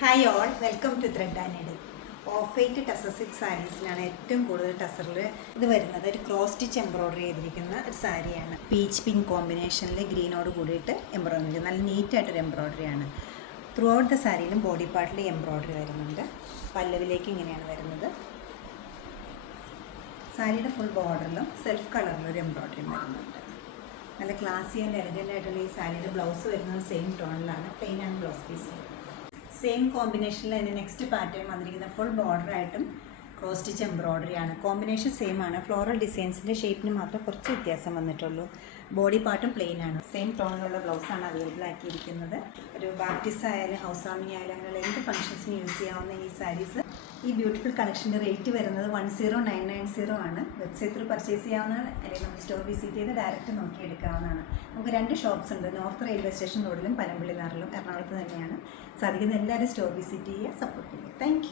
Hi all, welcome to thread and needle. Off white tussar silk സാരീസിലാണ് ഏറ്റവും കൂടുതൽ ടസറിൽ ഇത് വരുന്നത്. ഒരു ക്രോസ് സ്റ്റിച്ച് എംബ്രോയ്ഡറി ചെയ്തിരിക്കുന്ന ഒരു സാരിയാണ്. പീച്ച് പിങ്ക് കോമ്പിനേഷനിൽ ഗ്രീനോട് കൂടിയിട്ട് എംബ്രോയ്ഡറി, നല്ല നീറ്റായിട്ടൊരു എംബ്രോയ്ഡറിയാണ്. ത്രൂ ഔട്ട് ദ സാരിയിലും ബോഡി പാർട്ടിൽ എംബ്രോയ്ഡറി വരുന്നുണ്ട്. പല്ലവിലേക്ക് ഇങ്ങനെയാണ് വരുന്നത്. സാരിയുടെ ഫുൾ ബോർഡറിലും സെൽഫ് കളറിലും ഒരു എംബ്രോയ്ഡറി വരുന്നുണ്ട്. നല്ല ക്ലാസി ആൻഡ് എലഗൻ്റ് ആയിട്ടുള്ള ഈ സാരിയുടെ ബ്ലൗസ് വരുന്നത് സെയിം ടോണിലാണ്. Plain and blouse piece. Same കോമ്പിനേഷനിൽ അതിന് നെക്സ്റ്റ് പാറ്റേൺ വന്നിരിക്കുന്ന ഫുൾ ബോർഡറായിട്ടും ക്രോസ് സ്റ്റിച്ച് എംബ്രോയ്ഡറിയാണ്. കോമ്പിനേഷൻ സെയിം ആണ്. ഫ്ലോറൽ ഡിസൈൻസിൻ്റെ ഷേപ്പിന് മാത്രം കുറച്ച് വ്യത്യാസം വന്നിട്ടുള്ളൂ. ബോഡി പാർട്ടും പ്ലെയിൻ ആണ്. സെയിം ടോണിലുള്ള ബ്ലൗസാണ് അവൈലബിൾ ആക്കിയിരിക്കുന്നത്. ഒരു ബാപ്റ്റിസ് ആയാലും ഹൗസ് വാമിംഗ് ആയാലും അങ്ങനെയുള്ള എന്ത് ഫംഗ്ഷൻസിന് യൂസ് ചെയ്യാവുന്ന ഈ സാരീസ്. ഈ ബ്യൂട്ടിഫുൾ കളക്ഷൻ്റെ റേറ്റ് വരുന്നത് 10990 ആണ്. വെബ്സൈറ്റ് ത്രൂ പർച്ചേസ് ചെയ്യാവുന്നതാണ്, അല്ലെങ്കിൽ നമുക്ക് സ്റ്റോർ വിസിറ്റ് ചെയ്ത് ഡയറക്റ്റ് നോക്കിയെടുക്കാവുന്നതാണ്. നമുക്ക് 2 ഷോപ്സ് ഉണ്ട്. നോർത്ത് റെയിൽവേ സ്റ്റേഷൻ റോഡിലും പനമ്പള്ളി നാറിലും എറണാകുളത്ത് തന്നെയാണ്. സാധിക്കുന്ന എല്ലാവരും സ്റ്റോർ വിസിറ്റ് ചെയ്യുക, സപ്പോർട്ട് ചെയ്യുക. താങ്ക്